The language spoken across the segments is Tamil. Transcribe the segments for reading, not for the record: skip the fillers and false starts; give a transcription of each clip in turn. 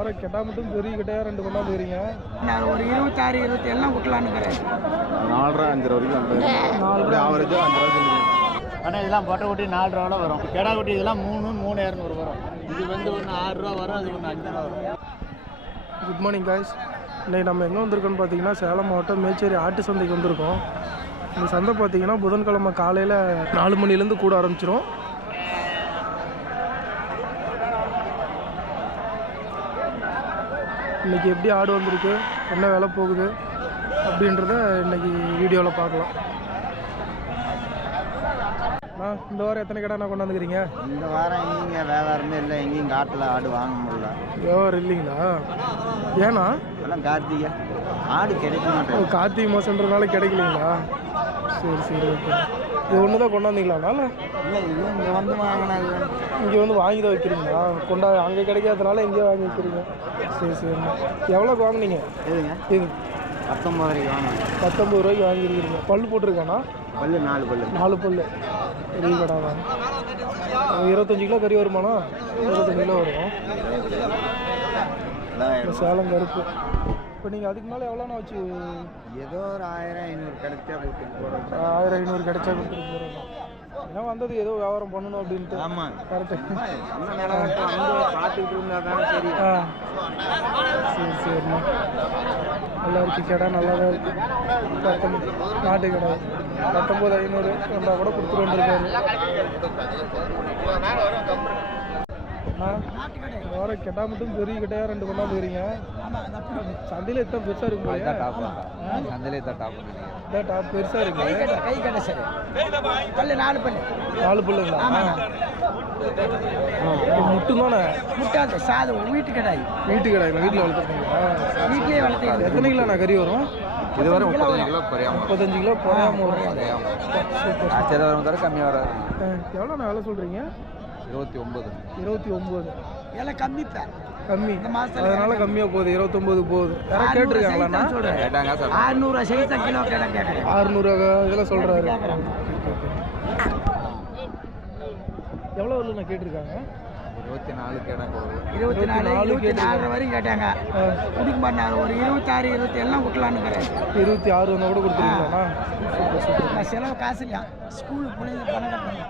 வாரம் கெட்டா மட்டும் பெரிய கிட்டையா 2 கொண்டாந்துக்கிறீங்க. நான் ஒரு 26, 27 விட்டலான்னு இருக்கிறேன். 4.5 5 வரைக்கும் அந்த 4 ஆவரேஜா 5 வரைக்கும். ஆனால் இதெல்லாம் பொட்டை குட்டி 4 ரூபா வரும். கெடா குட்டி இதெல்லாம் 3 3,200 வரும். இது வந்து ஒன்று 6 ரூபா வரும், அது ஒன்று 5 ரூபா வரும். Good morning guys. இன்றைக்கி நம்ம எங்கே வந்திருக்கோன்னு பார்த்தீங்கன்னா சேலம் மாவட்டம் மேச்சேரி ஆட்டு சந்தைக்கு வந்திருக்கோம். இந்த சந்தை பார்த்தீங்கன்னா புதன்கிழமை காலையில் 4 மணிலேருந்து கூட ஆரம்பிச்சிடும். இன்றைக்கி எப்படி ஆடு வந்திருக்கு, என்ன விலை போகுது அப்படின்றத இன்றைக்கி வீடியோவில் பார்க்கலாம். இந்த வாரம் எத்தனை கடை நான் கொண்டாந்துக்கிறீங்க? இந்த வாரம் எங்கேங்க வியாபாரமே இல்லை, எங்கேயும் காட்டில் ஆடு வாங்க முடியல. வியாபாரம் இல்லைங்களா? ஏன்னா எல்லாம் கார்த்திகை ஆடு கிடைக்க மாட்டேன். கார்த்திகை மாதன்றதுனால கிடைக்கலீங்களா? சரி சரி ஓகே. இது ஒன்று தான் கொண்டாந்தீங்களாண்ணா? இல்லை, இது இங்கே வந்து வாங்கினாங்க. இங்கே வந்து வாங்கி தான் வைக்கிறீங்களா? அங்கே கிடைக்காதனால இங்கேயே வாங்கி வைக்கிறீங்க. சரி சரிண்ணா. எவ்வளோக்கு வாங்கினீங்க? எதுங்க? இது 19 வரைக்கும் வாங்கினாங்க. 19 ரூபாய்க்கு வாங்கியிருக்கிறீங்க. பல்லு போட்டிருக்காண்ணா? பல்லு 4 பல்லு. 4 பல்லு. பெரிய கடை தான். 25 கிலோ கறி வருமாண்ணா? 25 கிலோ வரும். சேலம் கருப்பு. இப்போ நீங்கள் அதுக்கு மேலே எவ்வளோண்ணா வச்சு? ஏதோ ஒரு 1000 500 கிடைச்சா கொடுத்துட்டு போகிறோம். 1000 500 கிடைச்சா கொடுத்துட்டு போகிறோம். ஏன்னா வந்தது ஏதோ வியாபாரம் பண்ணணும் அப்படின்ட்டு. ஆமாம், கரெக்டு. பார்த்துக்கிட்டு இருந்தால் தான் சரி. சரி சரிண்ணா. நல்லா இருக்குது கடை, நல்லா தான் இருக்குது. நாட்டு கடை 19,500 வந்தால் கூட கொடுத்துட்டு வந்துருக்காரு. வாரம் கெட்டா மட்டும் பெரிய கிட்டையா 2 கொண்டாந்துக்கிறீங்க. சந்தையில் எத்தனை பெருசாக இருக்கும்? சந்தையிலே தான் டாப். இதான் டாப் பெருசாக இருக்கு. கை கடை சார். பல்லு 4 பல்லு. 4 பல்லுங்களா? முட்டும் தானே? முட்டாது சாதம். வீட்டு கடாய். வீட்டு கடாய்ங்களா? வீட்டில் வளர்த்துருக்கீங்களா? வீட்லேயே வளர்த்து. எத்தனை கிலோ நான் கறி வரும்? இதுவரை 35 கிலோ குறையாம. 35 கிலோ குறையாம வரும். ஆச்சரிய வரும் தவிர கம்மியாக வராது. எவ்வளோ நான் எவ்வளோ சொல்கிறீங்க? 29. 29 எல்லாம் கம்மி கம்மி. அதனால கம்மியாக போகுது. 29 போகுது. யாராவது கேட்டிருக்காங்களாண்ணா? கேட்டாங்க சார். 600 செய்த கிலோ கேட்குறேன். 600 இதெல்லாம் சொல்கிறாரு. எவ்வளோ வரல கேட்டிருக்காங்க? 24 கேட்டாங்க. 24 வரைக்கும் கேட்டாங்க. குடிக்க மாட்டாங்க. ஒரு 26 27 விட்டலான்னு இருக்கிறேன். 26 வந்தால் கூட கொடுத்துருக்கீங்களாண்ணா? Super super. நான் செலவு காசு இல்லையா? ஸ்கூலுக்கு பிள்ளைங்க பணம் கட்டணும்.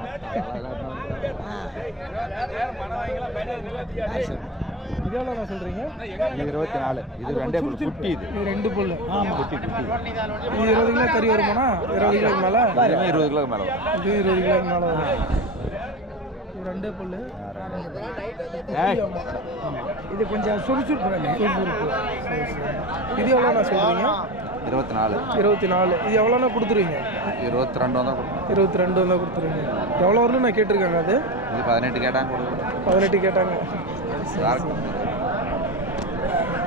இது எவ்வளோ நான் சொல்கிறீங்க? இது 24. இது 2 புல் குட்டி. இது 2 புல். ஆமாம், குட்டி. இது 20 கிலோ கறி வருமாண்ணா? 20 கிலோக்கு மேலே? 20 கிலோக்கு மேலே வரும். இது 20 கிலோக்கு மேலே வரும். இது 2 புல். இது கொஞ்சம் சுறுசுறுப்பு. இது எவ்வளோ நான் சொல்கிறீங்க? 24. 24. இது எவ்வளோண்ணா கொடுத்துருவீங்க? 22 வந்தால் கொடுக்கும். 22 வந்தால் கொடுத்துருவீங்க. எவ்வளோ வரலும் நான் கேட்டிருக்காங்க? அது இது 18 கேட்டாங்க. 18 கேட்டாங்க.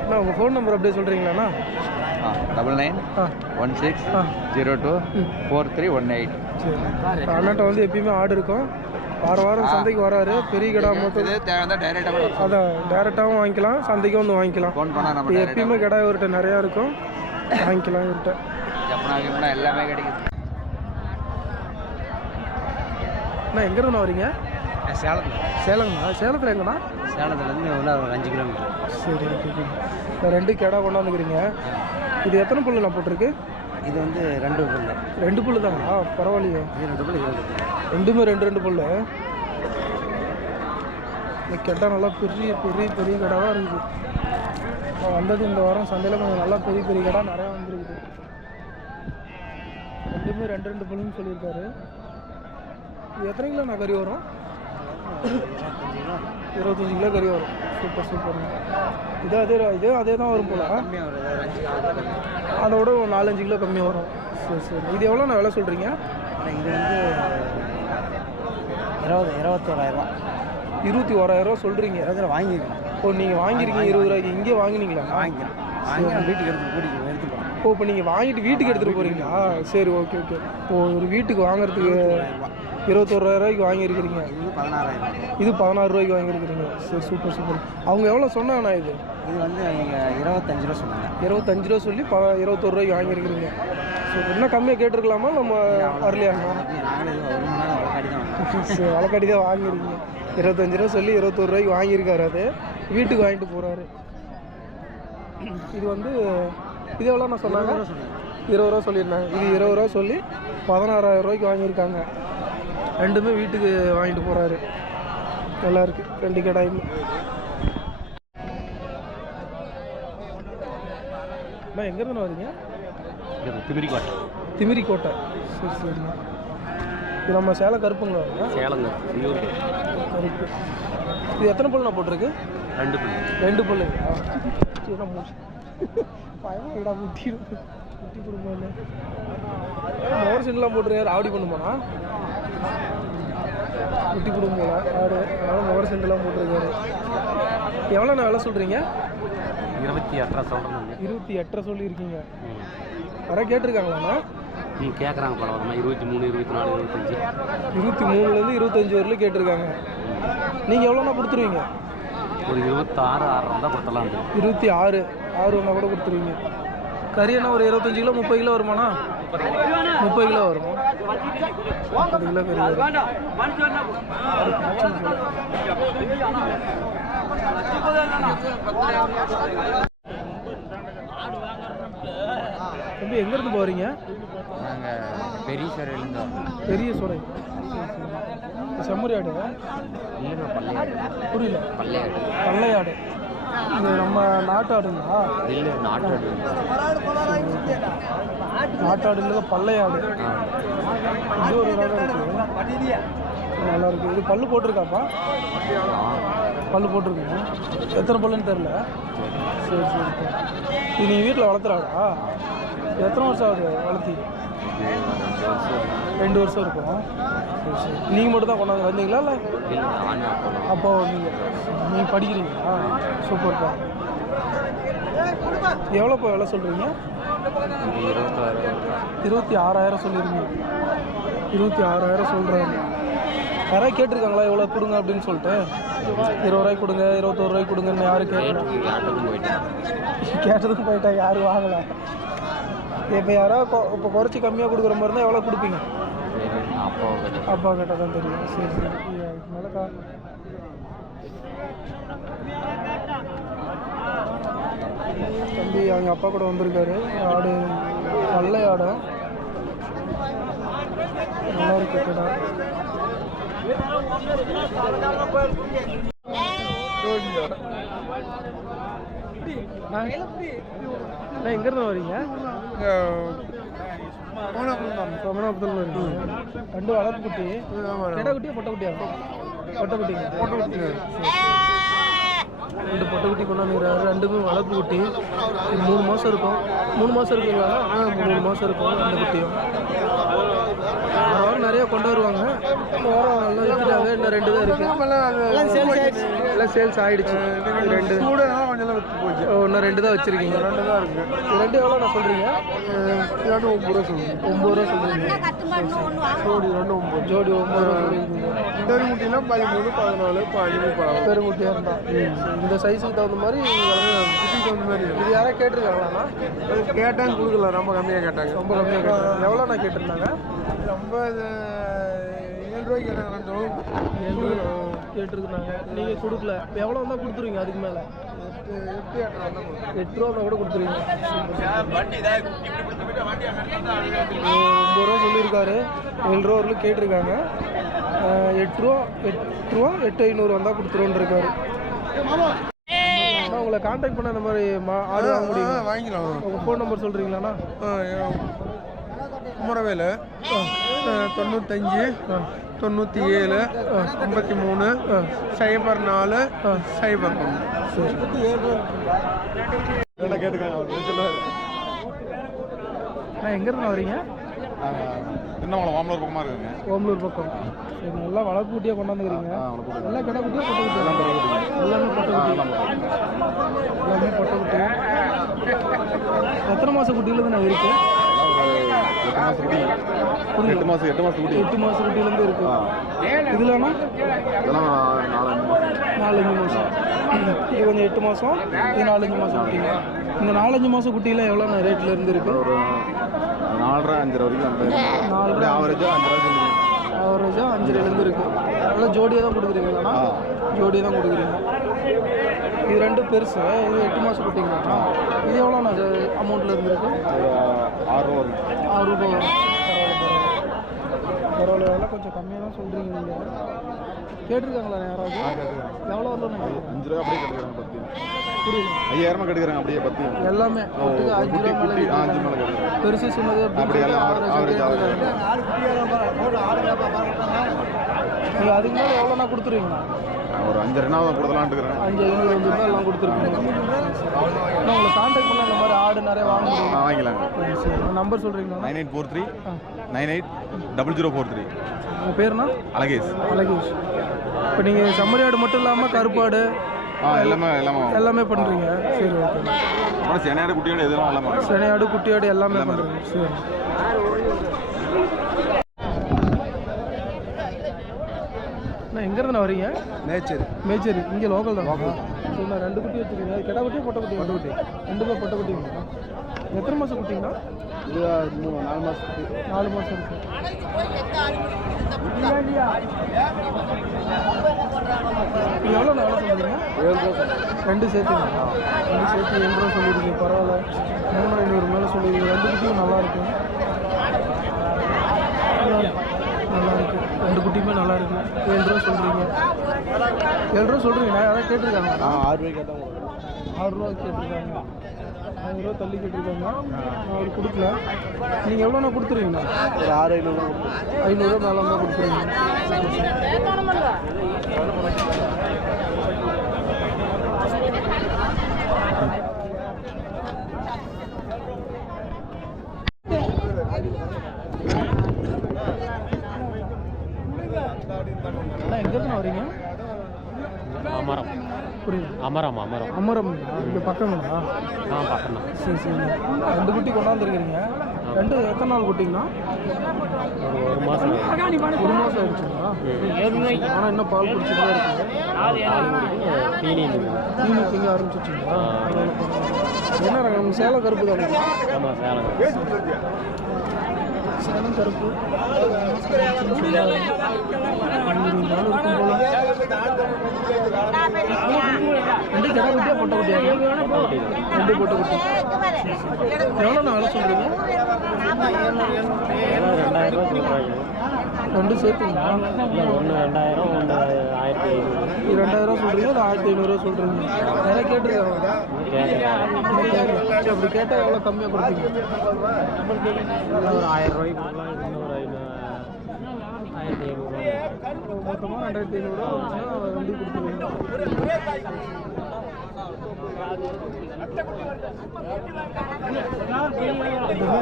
அண்ணா உங்கள் ஃபோன் நம்பர் அப்படியே சொல்கிறீங்களாண்ணா? 9916024318. சரி. அண்ணாட்ட வந்து எப்பயுமே ஆடு இருக்கும். வாரம் சந்தைக்கு வராரு. பெரிய கடை மொத்தம் அதான் டேரெக்டாகவும் வாங்கிக்கலாம், சந்தைக்கும் வந்து வாங்கிக்கலாம். ஃபோன் பண்ணால் நம்ம எப்பயுமே கடை இவர்கிட்ட நிறையா இருக்கும், வாங்கிக்கலாம் இவர்கிட்ட. எல்லாமே கிடைக்குது. அண்ணா எங்கேருந்து வரீங்க? சேலம்ண்ணா. சேலத்தில் எங்கண்ணா? சேலத்துலேருந்து ஒரு 5 கிலோமீட்டர். சரி ஓகே ஓகே. இப்போ 2 கடை கொண்டாந்துக்கிறீங்க. இது எத்தனை புல்லு நான் போட்டிருக்கு? இது வந்து 2 புல்லு. 2 புல்லு தாங்களா? பரவாயில்லையே. இது 2 புல்லு. ரெண்டுமே 2 புல்லு. இந்த கெட்டா நல்லா பெரிய பெரிய பெரிய கடாவாக இருக்குது. வந்தது இந்த வாரம் சந்தையில் கொஞ்சம் நல்லா பெரிய பெரிய கடை நிறையா வந்துருக்குது. ரெண்டுமே 2 புல்லுன்னு சொல்லியிருக்காரு. இது எத்தனை கிலோ நான் கறி வரும்? 25 கிலோ கறி வரும். சூப்பர் சூப்பர்ண்ணா. அதே தான் வரும் போல. அதோட ஒரு 4-5 கிலோ கம்மியாக வரும். சரி சரி. இது எவ்வளோ நான் விலை சொல்கிறீங்க? இது வந்து 21,000. 21,000 சொல்கிறீங்க. வாங்கியிருக்கேன். ஓ நீங்கள் வாங்கியிருக்கீங்க 20 ரூபாய்க்கு. இங்கே வாங்கினீங்களா? வாங்கிக்கிறேன். வீட்டுக்கு எடுத்து போகிறேன். ஓ இப்போ நீங்கள் வாங்கிட்டு வீட்டுக்கு எடுத்துகிட்டு போகிறீங்களா? சரி ஓகே ஓகே. ஓ ஒரு வீட்டுக்கு வாங்குறதுக்கு 21,000 ரூபாய்க்கு வாங்கியிருக்கிறீங்க. இது 16 ரூபாய்க்கு வாங்கியிருக்கிறீங்க. சரி சூப்பர் சூப்பர். அவங்க எவ்வளோ சொன்னாங்கண்ணா? இது வந்து நீங்கள் 25 ரூபா சொன்னாங்க. 25 ரூபா சொல்லி 21 ரூபாய்க்கு வாங்கியிருக்கிறீங்க. ஸோ இன்னும் கம்மியாக கேட்டிருக்கலாமா? நம்ம வரலையாண்ணா? வழக்காடி தான் வாங்கியிருக்கீங்க. 25 ரூபா சொல்லி 21 ரூபாய்க்கு வாங்கியிருக்காரு. அது வீட்டுக்கு வாங்கிட்டு போகிறாரு. இது வந்து இது எவ்வளோ நான் சொன்னாங்க 20 ரூபா சொல்லியிருந்தாங்க. இது 20 ரூபா சொல்லி 16,000 ரூபாய்க்கு வாங்கியிருக்காங்க. ரெண்டுமே வீட்டுக்கு வாங்கிட்டு போகிறாரு. நல்லா இருக்குது 2 கடாயும். அண்ணா எங்கேருந்து வரீங்க? திமிரிக்கோட்டை. சரி சரிங்க. இது நம்ம சேலம் கருப்புங்களா? சேலங்க கருப்பு. இது எத்தனை பல்லு நான் போட்டிருக்கு? 2 பல்லு. பயமாடா முட்டி கொடுப்பாங்க. மோர் சென்ட்லாம் போட்டிருக்காரு. ஆவடி பண்ணுமாண்ணா முட்டி கொடுக்கும் போல ஆடு. அதனால் மோர் சென்ட்லாம் போட்டிருக்காரு. எவ்வளோண்ணா விலை சொல்கிறீங்க? 28 சொல்கிறேன். 28 சொல்லியிருக்கீங்க. யாராவது கேட்டிருக்காங்களாண்ணா? கேட்குறாங்க பரவாயில்ல. 23, 24, 25. 23லேருந்து 25 வரலும் கேட்டிருக்காங்க. நீங்கள் எவ்வளோண்ணா கொடுத்துருவீங்க? ஒரு 26, 6 தான் கொடுத்துடலாம். 26, 6 ஒன்றா கூட கொடுத்துருவீங்க. கறியண்ணா ஒரு 25 கிலோ 30 கிலோ வருமாண்ணா? 30 கிலோ வரும். 30 கிலோ கறி வரும். தம்பி எங்கேருந்து போகிறீங்க? நாங்கள் பெரிய சோரையிலேருந்து வரோம். பெரிய சோரை. செம்மறி ஆடு இல்லைங்க, பள்ளையாடு. புரியல. பள்ளையாடு. இது நம்ம நாட்டாடுங்களா? இல்லை, நாட்டாடு. நாட்டாடு இல்லை, பள்ளையாடு. இது ஒரு ரகம் இருக்குது. நல்லா இருக்குது. இது பல்லு போட்டிருக்காப்பா? பல்லு போட்டிருக்குங்க. எத்தனை பல்லுன்னு தெரில. சரி சரி. இது நீங்கள் வீட்டில் வளர்த்துறாடா? எத்தனை வருஷம் ஆகுது வளர்த்தி? 2 வருஷம் இருக்கும். சரி சரி. நீங்கள் மட்டும் தான் கொண்டாந்து வந்தீங்களா இல்லை? அப்போ நீங்கள் படிக்கிறீங்களா? சூப்பர்ப்பா. எவ்வளோப்பா எவ்வளோ சொல்கிறீங்க? 26,000 சொல்லியிருக்கீங்க. 26,000 சொல்கிறாரு. யாராவது கேட்டிருக்காங்களா எவ்வளோ கொடுங்க அப்படின்னு சொல்லிட்டு? 20 ரூபாய்க்கு கொடுங்க, 21 ரூபாய்க்கு கொடுங்கன்னு யாரும் கேட்டதும் போயிட்டா யாரும் வாங்கலை. இப்போ யாராவது இப்போ குறைச்சி கம்மியாக கொடுக்குற மாதிரி இருந்தால் எவ்வளோ கொடுப்பீங்க? அப்பா கேட்டால் தான் தெரியும். சரி சரி. அதுக்கு தம்பி அவங்க அப்பா கூட வந்திருக்காரு. ஆடு நல்ல ஆடு, நல்லா இருக்கு கடை. எங்கேருந்து வரீங்க? சோமனாபுரத்தில் வரீங்க. 2 வளர்ப்பு குட்டி. கடை குட்டியா பொட்டை குட்டியா? பொட்டை குட்டிங்க. 2 பொட்டை குட்டி கொண்டாந்துக்கிறாரு. 2மே வளர்ப்பு குட்டி. 3 மாதம் இருக்கும். 3 மாதம் இருக்குங்களா? 3 மாதம் இருக்கும் 2 குட்டியும். வாரம் நிறையா கொண்டு வருவாங்க. வாரம் எல்லாம் விற்றுட்டாங்க. இன்னும் 2 தான் இருக்குது. எல்லாம் சேல்ஸ் ஆகிடுச்சு. 2 இன்னும் 2 தான் வச்சுருக்கீங்க. 2 தான் இருக்குது. 2 எவ்வளோ நான் சொல்கிறீங்க? 9 ரூபா சொல்லுங்கள். 9 ரூபா சொல்கிறீங்க. ஜோடி 2 9. ஜோடி 9 ரூபா சொல்லியிருக்கீங்க. பெருங்குட்டினா 13, 14, 15 பெருங்குட்டியாக இருந்தால் இந்த சைஸுக்கு தகுந்த மாதிரி குட்டிக்கு தகுந்த மாதிரி. இது யாராவது கேட்டிருக்காங்களாண்ணா? கேட்டாங்க, கொடுக்கல. ரொம்ப கம்மியாக கேட்டாங்க. ரொம்ப கம்மியாக கேட்டாங்க. எவ்வளோ நான் கேட்டிருந்தாங்க? ரொம்ப 7 ரூபாய்க்கு கேட்டாங்க. 7 ரூபா கேட்டிருக்குறாங்க. நீங்கள் கொடுக்கல. எவ்வளோ வந்தால் கொடுத்துருவீங்க? அதுக்கு மேலே 8 ரூபா கூட கொடுத்துருவீங்க. 9 ரூபா சொல்லியிருக்காரு. 7 ரூபா வரலும் கேட்டிருக்காங்க. 8 ரூபா 8,500 வந்தால் கொடுத்துருவோன்னு இருக்காரு. உங்களை கான்டாக்ட் பண்ண அந்த மாதிரி ஆடு வாங்க முடியும்? வாங்கிக்கலாம். உங்கள் ஃபோன் நம்பர் சொல்கிறீங்களாண்ணா? குமரவேலு 95 97 53 04 01. எங்கேருந்து வரீங்க? திண்ணமலை ஓமலூர் பக்கமாக இருக்குங்க. ஓமலூர் பக்கம். சரி, நல்லா வளர்ப்பு குட்டியாக கொண்டாந்துக்கிறீங்க. நல்லா கடை குட்டியாக பொட்டை குட்டி? எல்லாமே பொட்டை குட்டி. எல்லாமே பொட்டை குட்டி. எத்தனை மாதம் குட்டியிலேருந்து நான் இருக்கு? 8 மாதம் குட்டியிலேருந்து இருக்கு. இதுலன்னா 4-5 மாதம். இது கொஞ்சம் 8 மாதம், இது 4-5 மாதம் குட்டிங்க. இந்த 4-5 மாதம் குட்டியில் எவ்வளோ ரேட்டில் இருந்து இருக்கு? 4.5 5 வரைக்கும். 4 ஆவரேஜாக 5 ரூபா. ஆவரேஜாக 5 ரூபாயிலேருந்து இருக்குது. நல்லா ஜோடியாக தான் கொடுக்குறீங்களாண்ணா? ஜோடியாக தான் கொடுக்குறீங்க. இது ரெண்டு பெருசு, இது 8 மாதம் குட்டிங்களா? இது எவ்வளோண்ணா அது அமௌண்ட்டில் இருந்துருக்கு? 6 ரூபா 6 ரூபா வரும். பரவாயில்ல, விலை கொஞ்சம் கம்மியாக தான் சொல்கிறீங்க நீங்கள். கேட்டிருக்காங்களா யாராவது? எவ்வளோ வரலண்ணா? 5 ரூபா அப்படியே கட்டுக்கிறாங்க 10. புரியல. 5000 கட்டுக்கிறாங்க அப்படியே 10. எல்லாமே ஒட்டுக்கு 5 ரூபா மேலே குட்டி 5 மேலே கட்டுக்கிறாங்க. பெருசு சின்னது அப்படி எல்லாம் ஆவரேஜ் நீங்கள் அதுக்கு மேலே எவ்வளோண்ணா கொடுத்துருவீங்களா? ஒரு 5,500 கொடுக்கலான்ட்டு இருக்கிறேன். 5,500 வந்துருந்தா எல்லாம் கொடுத்துருப்பீங்க. நான் உங்களை கான்டாக்ட் பண்ண இந்த மாதிரி ஆடு நிறைய வாங்க முடியும். வாங்கிக்கலாங்க. சரி, நம்பர் சொல்கிறீங்களா? 9843 980043. உங்கள் பேருண்ணா? அழகேஷ். அழகேஷ். இப்போ நீங்கள் செம்மறி ஆடு மட்டும் இல்லாமல் கருப்பாடு எல்லாமே பண்ணுறீங்க. சரி, ஓகே. அப்புறம் சென்னையாடு குட்டியாடு எதுவும் எல்லாமே. சென்னையாடு குட்டியாடு எல்லாமே பண்ணுறீங்க. சரி. நான் எங்கேருந்து வரீங்க? மேச்சேரி. இங்கே லோக்கல் தான். சரி, நான் 2 குட்டி வச்சுருக்கீங்க. அது கெடா குட்டியா பொட்டை குட்டி? பொட்டை குட்டி. 2 பொட்டை குட்டிங்களா? எத்தனை மாதம் குட்டிங்களா? 4 மாதம். 4 மாதம் இருக்கு. இது எவ்வளோ நான் சொல்கிறீங்க? 7 ரூபா. 2 சேர்த்துங்களா? 2 சேர்த்து 7 ரூபா சொல்லியிருக்கீங்க. பரவாயில்ல. 3,500 மேலே சொல்லியிருக்கீங்க. 2 குட்டியும் நல்லாயிருக்கு. நல்லாயிருக்கு. 2 குட்டியுமே நல்லாயிருக்கு. 7 ரூபா சொல்கிறீங்க. 7 ரூபா சொல்கிறீங்க. நான் யாராவது கேட்டிருக்காங்க? 6 ரூபாய்க்கு கேட்டாங்க. 6 ரூபா கேட்டிருக்காங்க. 5 ரூபா தள்ளி கேட்டிருக்காங்க. நான் அவர் கொடுக்கல. நீங்கள் எவ்வளோண்ணா கொடுத்துருவீங்களா? ஒரு 6,500 500 மேலே தான் கொடுத்துருவீங்க. எங்கேருந்து வரீங்க? அமரம். புரியுது. அமரம். அமரம் இங்கே பக்கங்களா? பக்கம் தான். சரி. 2 குட்டி கொண்டாந்துருக்கிறீங்க. 2 எத்தனை நாள் குட்டிங்கண்ணா? ஒரு மாதம். 1 மாதம் ஆயிடுச்சுங்களா? ஆனால் இன்னும் பால் குடிச்சுட்டு தான் இருக்குது. தீனி திங்க ஆரம்பிச்சிச்சுங்களா? என்ன ரகம்? சேலம் கருப்பு தானே? ஆமாம், சேலம். சேலம் கருப்பு. 2 கடை குட்டியா பொட்டை குட்டியா? 2 பொட்டை குட்டி. எவ்வளோ நான் வேலை சொல்கிறீங்க? 2000 ரூபா சொல்கிறாங்க. 2 சேர்த்துங்களா? இல்லை, 1 2000, 1 1500. 2000 சொல்கிறீங்க, அது 1500 சொல்கிறீங்க. நிறைய கேட்டிருக்காங்க. அப்படி கேட்டால் எவ்வளோ கம்மியாக கொடுப்பீங்க? ஒரு 1000 ரூபாய்க்கு கொடுக்கலாம். இன்னொரு 1500. மொத்தமாக 2500 வண்டி கொடுத்துருவீங்க.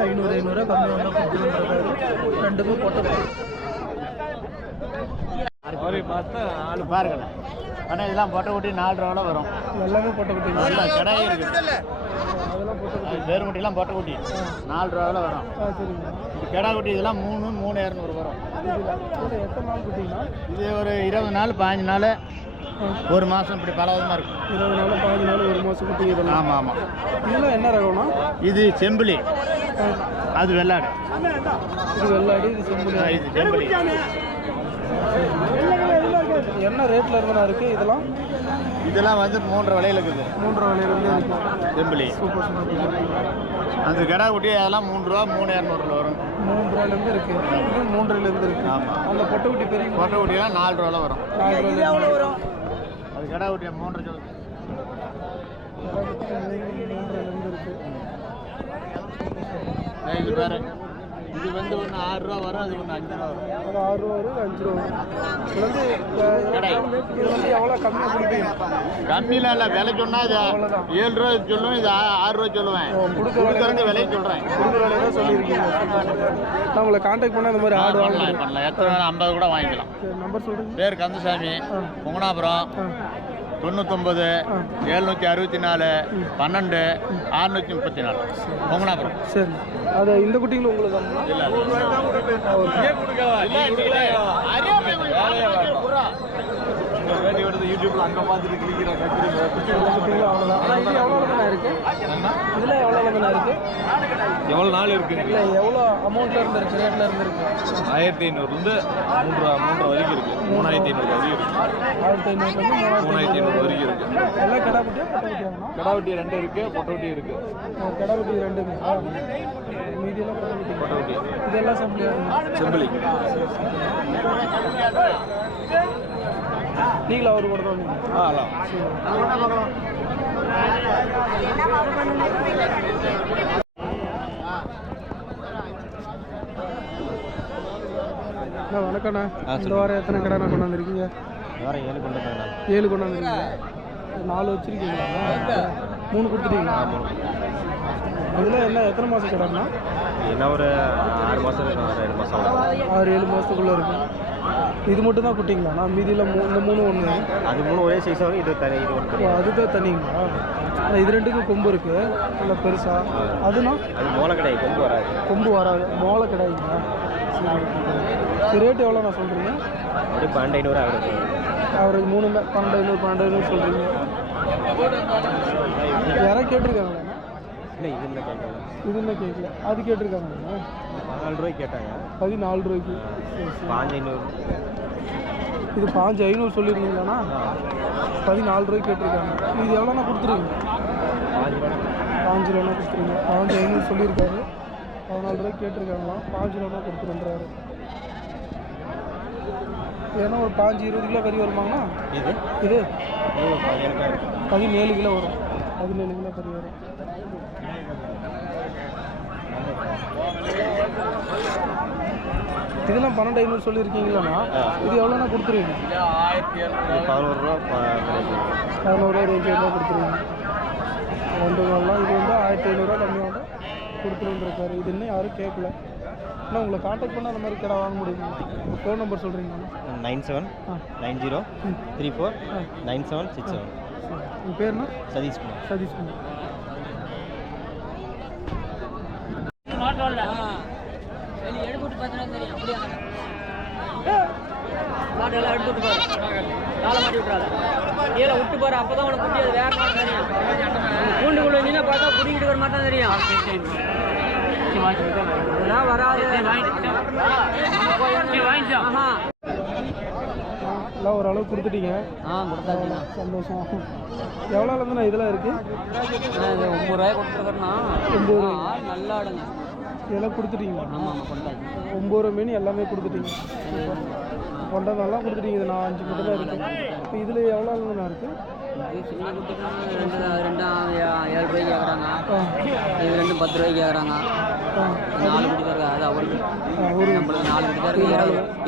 500 கம்மியாக வந்தால் கொடுத்துருவாங்க. 2 பொட்டை. பாருங்க. ஆனால் இதெல்லாம் பொட்டை குட்டி 4 ரூபாவில் வரும். எல்லாமே பொட்டை குட்டி. கிடையாது இருக்குது. அதெல்லாம் பொட்டை குட்டி. வேறு குட்டிலாம் பொட்டை குட்டி 4 ரூபாவில் வரும். சரிங்க. இது கெடா குட்டி இதெல்லாம் 3,200 வரும். இதில் எத்தனை நாள் குட்டிங்கன்னா? இது ஒரு 20 நாள் 15 நாள் 1 மாதம் இப்படி பல விதமாக இருக்கும். 20 நாள் 15 நாள் 1 மாதம் குட்டி இதெல்லாம். ஆமாம். இதெல்லாம் என்ன ரகம்னா? இது செம்பிளி, அது வெள்ளாடு. இது வெள்ளாடு, இது செம்புலி. இது செம்பிளி. என்ன ரேட்டில் இருந்தா இருக்குது இதெல்லாம்? இதெல்லாம் வந்து 3 விலையில் இருக்குது. 3 விலையிலேருந்து இருக்குது. செம்பிளி. சூப்பர். அந்த கெடா குட்டி அதெல்லாம் 3 ரூபா 3,200 வரும். 3 ரூபாயிலேருந்து இருக்குது. இது 3 ரூபாயிலேருந்து இருக்குது. ஆமாம். அந்த பொட்டை குட்டி பெரிய பொட்டை குட்டியெல்லாம் 4 ரூபாவில் வரும். 4 ரூபாயிலேருந்து வரும். அது கெடா குட்டியை 3 சொல்லுது. 3 ரூபாயிலேருந்து இருக்குது. இது பேர் இது வந்து ஒன்று 6 ரூபா வரும், அது ஒன்று 5 ரூபா வரும். அது 6 ரூபா வரும், 5 ரூபா வரும். இது வந்து எவ்வளோ கம்மியாக கொடுப்பீங்க? கம்மியில் இல்லை, விலை சொன்னால் இது 7 ரூபா சொல்லுவேன், இது 6 ரூபா சொல்லுவேன். கொடுக்குறது விலையை சொல்கிறேன். கொடுக்குற விலையை தான் சொல்லியிருக்கீங்க. நான் உங்களை கான்டாக்ட் பண்ணால் இந்த மாதிரி ஆடு வாங்கலாம். பண்ணலாம், எத்தனை வேணும் 50 கூட வாங்கிக்கலாம். நம்பர் சொல்கிறீங்க? பேர் கந்தசாமி, பொங்கனாபுரம். 99 764 12 634 பொங்கனாபுரம். சரி, அது இந்த குட்டிங்களும் உங்களுக்கு தான்? இல்லை யூடியூப் குட்டிங்களும் அவ்வளோதான். ஆனால் இது எவ்வளோ தானே இருக்குது? இதில் எவ்வளோ தானே இருக்குது? எவ்வளோ நாள் இருக்குது? இல்லை எவ்வளோ அமௌண்ட்டில் இருந்து இருக்குது, ரேட்டில் இருந்து இருக்குது? 1500 3 வரைக்கும் இருக்குது. 3500 வரைக்கும் இருக்குது. 1500 வரைக்கும் இருக்குது. எல்லாம் கடா குட்டியா பொட்டை குட்டியாங்கண்ணா? கடா வெட்டி 2 இருக்குது, பொட்டை வெட்டி இருக்குது. கடா குட்டி 2 மீதியெல்லாம் பொட்டை குட்டி. இதெல்லாம் செம்பிளி. நீங்களா அவர் கூட தான்? வணக்கண்ணா. இந்த வாரம் எத்தனை கடை கொண்டு வந்திருக்கீங்க? 7 கொண்டு வந்திருக்கீங்க. 4 வச்சுருக்கீங்களா? 3 கொடுத்துட்டீங்களா? அதில் என்ன எத்தனை மாதம் கடைண்ணா? என்ன ஒரு 6 மாதம் இருக்கும், 2 மாதம் 6-7 மாதத்துக்குள்ளே இருக்கும். இது மட்டும் தான் குட்டிங்களாண்ணா? மீதியில் இந்த 3 ஒன்று? அது 3 ஒரே சைஸாக வரும். இது தனி, இது ஒன்று. அதுதான் தனிங்களா? இது 2க்கும் கொம்பு இருக்குது, நல்லா பெருசாக. அதுனா அது மோளை கிடையாது, கொம்பு வராது. கொம்பு வராது, மோளை கிடையாதுங்களா? சரி, ரேட்டு எவ்வளோ நான் சொல்கிறீங்க? அப்படியே 12,500 ஆகுது. அவருக்கு 3 12,500 சொல்கிறீங்க. யாராவது கேட்டிருக்காங்களா? இல்லை, இது இல்லை கேட்கல. இது இல்லை கேட்கல. அது கேட்டிருக்காங்களா? 14 ரூபாய்க்கு கேட்டாங்க. 14 ரூபாய்க்கு. 1500. இது 5,500 சொல்லியிருந்தீங்களாண்ணா? 14 ரூபாய்க்கு கேட்டிருக்காங்க. இது எவ்வளோண்ணா கொடுத்துருங்க? 5 ரூபாண்ணா கொடுத்துருங்க. 5,500 சொல்லியிருக்காரு, 14 ரூபாய்க்கு கேட்டிருக்காங்களாம். 5 ரூபாண்ணா கொடுத்துருன்றாரு. ஏன்னா ஒரு 5-20 கிலோ கறி வருமாங்கண்ணா? இது 17 கிலோ வரும். 17 கிலோ கறி வரும். இதெல்லாம் 12,500 சொல்லியிருக்கீங்களாண்ணா? இது எவ்வளோண்ணா கொடுத்துருவீங்க? 11 ரூபா 11 ரூபா கொடுத்துருவீங்க. 2 நாள்லாம் இது வந்து 1,500 கம்மியாக கொடுத்துருன்றிருக்காரு. இது இன்னும் யாரும் கேட்கல. ஆனால் உங்களை காண்டாக்ட் பண்ணால் அந்த மாதிரி கடை வாங்க முடியுமா? ஃபோன் நம்பர் சொல்கிறீங்களா? 9790349767. உங்கள் பேர்னா? சதீஷ்குமார். சதீஷ்குமார். மாட்டெல்லாம் எடுத்து விட்டு பாரு, காலை மாட்டி விட்டுறாரு, கீழே விட்டு பாரு, அப்பதான் உனக்கு குட்டி அது வேற மாதிரி தெரியும். கூண்டுக்குள்ள வந்தீங்கன்னா பார்த்தா குடிக்கிட்டு வர மாட்டான் தெரியும். அதெல்லாம் வராது. எல்லாம் ஓரளவு கொடுத்துட்டீங்க. கொடுத்தாச்சுண்ணா. சந்தோஷம். எவ்வளோ இருந்துண்ணா இதெல்லாம் இருக்குது? 9 ரூபாய் கொடுத்துருக்கேண்ணா. 9 ரூபாய். நல்லா ஆடுங்க. இதெல்லாம் கொடுத்துட்டீங்களா? ஆமாம், கொடுத்தாச்சு. 9 ரூபா மீன் எல்லாமே கொடுத்துட்டீங்க. கொண்டதெல்லாம் கொடுத்துட்டீங்க. இது நான் 5 மட்டும் தான் இருக்குது. இப்போ இதில் எவ்வளோ இருந்துண்ணா இருக்குது? சின்ன குட்டிக்கு 2 7 ரூபாய்க்கு கேட்குறாங்க. இது 2 10 ரூபாய்க்கு கேட்குறாங்க. 4 குட்டி தான் இருக்குது. அது அவருக்கு நம்மளுக்கு 4 குட்டி தான் இருக்குது.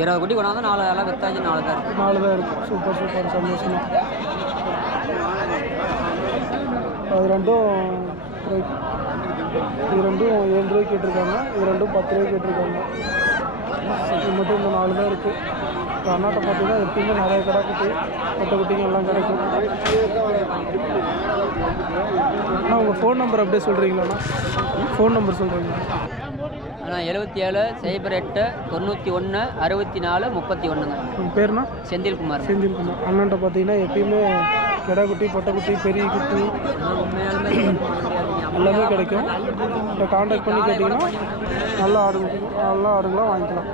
20 குட்டி கொண்டாந்து 4 எல்லாம் வித்தாச்சு. 4 தான் இருக்குது. 4 தான் இருக்குது. சூப்பர் சூப்பர், சந்தோஷமா. அது 2ம் இது 2ம் 7 ரூபாய்க்கு கேட்டிருக்காங்க. இது 2ம் 10 ரூபாய்க்கு கேட்டிருக்காங்க. இது மட்டும் இந்த 4 தான் இருக்குது. இப்போ அண்ணாட்ட பார்த்தீங்கன்னா எப்பயுமே நிறைய கடை குட்டி கொட்டை குட்டிங்க எல்லாம் கிடைக்கும். அண்ணா உங்கள் ஃபோன் நம்பர் அப்படியே சொல்கிறீங்களாண்ணா? ஃபோன் நம்பர் சொல்கிறீங்களா? அண்ணா 77 08 91 64 31. உங்கள் பேர்னா? செந்தில்குமார். செந்தில்குமார். அண்ணன்ட்ட பார்த்தீங்கன்னா எப்பயுமே கிடா குட்டி, பொட்டை குட்டி, பெரிய குட்டி எல்லாமே கிடைக்கும். இப்போ கான்டாக்ட் பண்ணி கேட்டிங்கன்னா நல்ல ஆடுங்களாம் வாங்கிக்கலாம்.